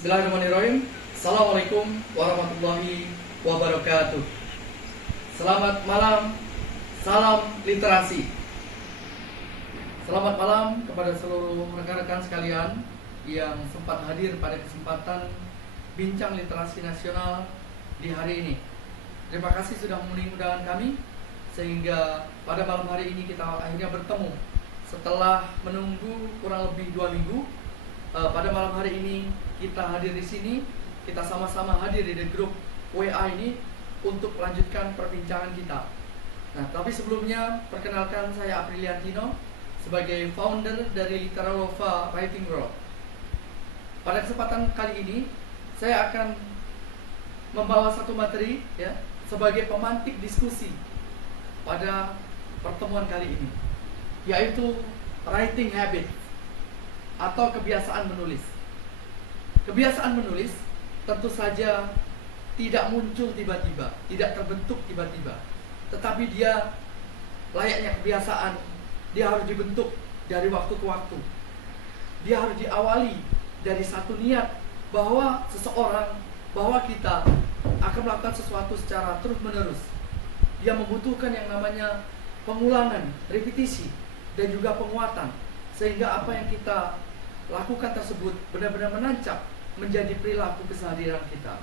Bismillahirrahmanirrahim. Assalamualaikum warahmatullahi wabarakatuh. Selamat malam, salam literasi. Selamat malam kepada seluruh rekan-rekan sekalian yang sempat hadir pada kesempatan Bincang Literasi Nasional di hari ini. Terima kasih sudah memenuhi undangan kami, sehingga pada malam hari ini kita akhirnya bertemu setelah menunggu kurang lebih 2 minggu. Pada malam hari ini kita hadir di sini, kita sama-sama hadir di grup WA ini untuk melanjutkan perbincangan kita. Nah, tapi sebelumnya perkenalkan, saya Apriliantino sebagai founder dari Literalova Writing World. Pada kesempatan kali ini saya akan membawa satu materi sebagai pemantik diskusi pada pertemuan kali ini, yaitu writing habit atau kebiasaan menulis. Kebiasaan menulis tentu saja tidak muncul tiba-tiba, tidak terbentuk tiba-tiba, tetapi dia layaknya kebiasaan, dia harus dibentuk dari waktu ke waktu. Dia harus diawali dari satu niat bahwa kita akan melakukan sesuatu secara terus-menerus. Dia membutuhkan yang namanya pengulangan, repetisi, dan juga penguatan, sehingga apa yang kita lakukan tersebut benar-benar menancap menjadi perilaku keseharian kita.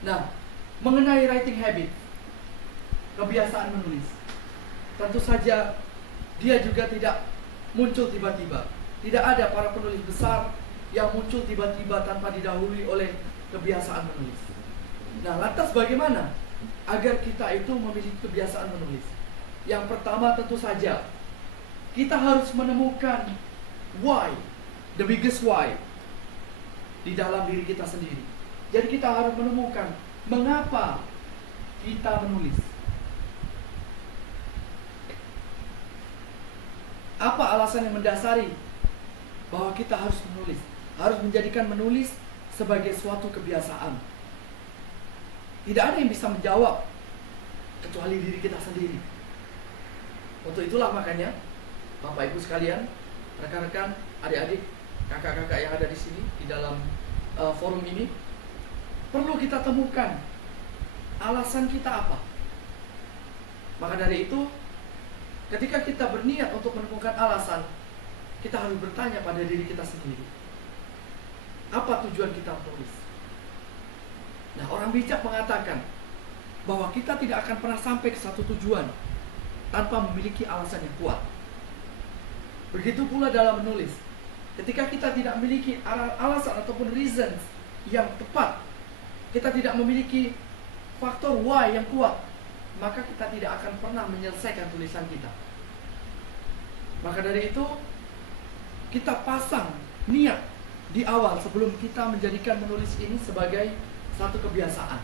Nah, mengenai writing habit, kebiasaan menulis, tentu saja dia juga tidak muncul tiba-tiba. Tidak ada para penulis besar yang muncul tiba-tiba tanpa didahului oleh kebiasaan menulis. Nah, lantas bagaimana agar kita itu memiliki kebiasaan menulis? Yang pertama tentu saja kita harus menemukan why, the biggest why di dalam diri kita sendiri. Jadi kita harus menemukan mengapa kita menulis. Apa alasan yang mendasari bahwa kita harus menulis? Harus menjadikan menulis sebagai suatu kebiasaan. Tidak ada yang bisa menjawab kecuali diri kita sendiri. Untuk itulah makanya Bapak Ibu sekalian, rekan-rekan, adik-adik, kakak-kakak yang ada di sini di dalam forum ini, perlu kita temukan alasan kita apa. Maka dari itu, ketika kita berniat untuk menemukan alasan, kita harus bertanya pada diri kita sendiri, apa tujuan kita menulis? Nah, orang bijak mengatakan bahwa kita tidak akan pernah sampai ke satu tujuan tanpa memiliki alasan yang kuat. Begitu pula dalam menulis. Ketika kita tidak memiliki alasan ataupun reasons yang tepat, kita tidak memiliki faktor why yang kuat, maka kita tidak akan pernah menyelesaikan tulisan kita. Maka dari itu, kita pasang niat di awal sebelum kita menjadikan menulis ini sebagai satu kebiasaan,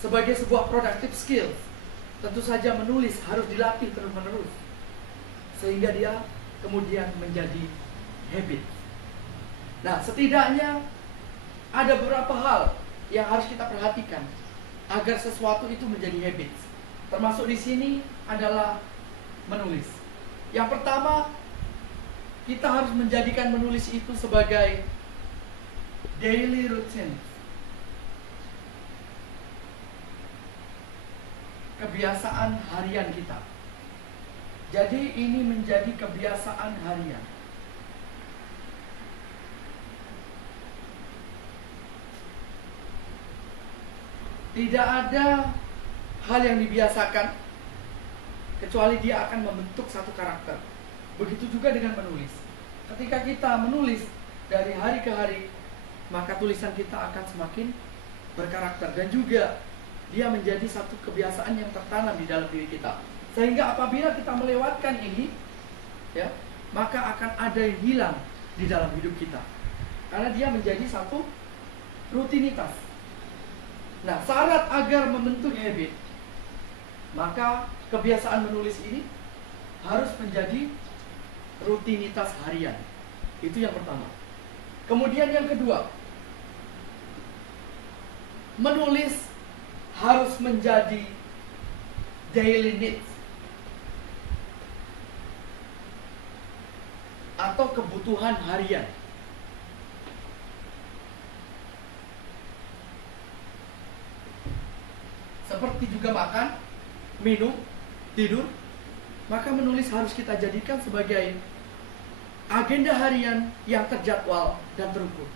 sebagai sebuah productive skill. Tentu saja menulis harus dilatih terus-menerus, sehingga dia kemudian menjadi habit. Nah, setidaknya ada beberapa hal yang harus kita perhatikan agar sesuatu itu menjadi habit. Termasuk di sini adalah menulis. Yang pertama, kita harus menjadikan menulis itu sebagai daily routine. Kebiasaan harian kita. Jadi ini menjadi kebiasaan harian. Tidak ada hal yang dibiasakan kecuali dia akan membentuk satu karakter. Begitu juga dengan menulis. Ketika kita menulis dari hari ke hari, maka tulisan kita akan semakin berkarakter, dan juga dia menjadi satu kebiasaan yang tertanam di dalam diri kita. Sehingga apabila kita melewatkan ini, maka akan ada yang hilang di dalam hidup kita, karena dia menjadi satu rutinitas. Nah, syarat agar membentuk habit, maka kebiasaan menulis ini harus menjadi rutinitas harian. Itu yang pertama. Kemudian yang kedua, menulis harus menjadi daily needs atau kebutuhan harian. seperti juga makan, minum, tidur, maka menulis harus kita jadikan sebagai agenda harian yang terjadwal dan terukur.